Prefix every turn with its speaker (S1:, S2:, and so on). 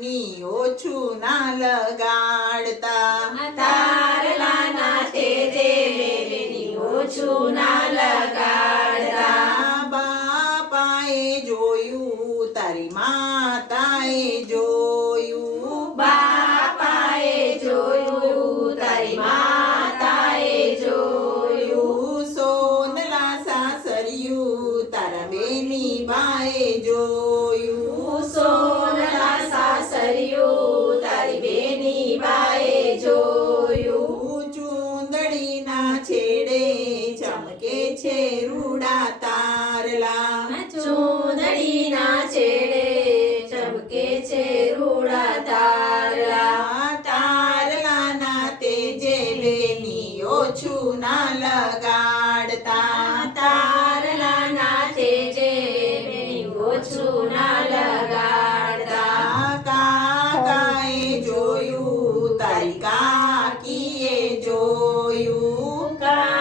S1: ની ઓછું ના લગાડતા.
S2: તારલા ના તે દેવેની ઓછું ના લગાડતા
S1: બાપાએ જોયું તારી માતાએ જોયું.
S2: બાપાએ જોયું તારી માતાએ જોયું
S1: સોનલા સાસરિયું તારા બેની બાએ જોયું. એ છે રૂડા તારલા.
S2: ચૂંદડીના છેડે ચમકે છે રૂડા તારલા.
S1: તારલાના તેજે લેલીઓ છું ના લગાડતા
S2: તારલાના તેજે ઓછું ના લગાડતા.
S1: કાકાએ જોયું તારી કાકીએ જોયું.
S2: કા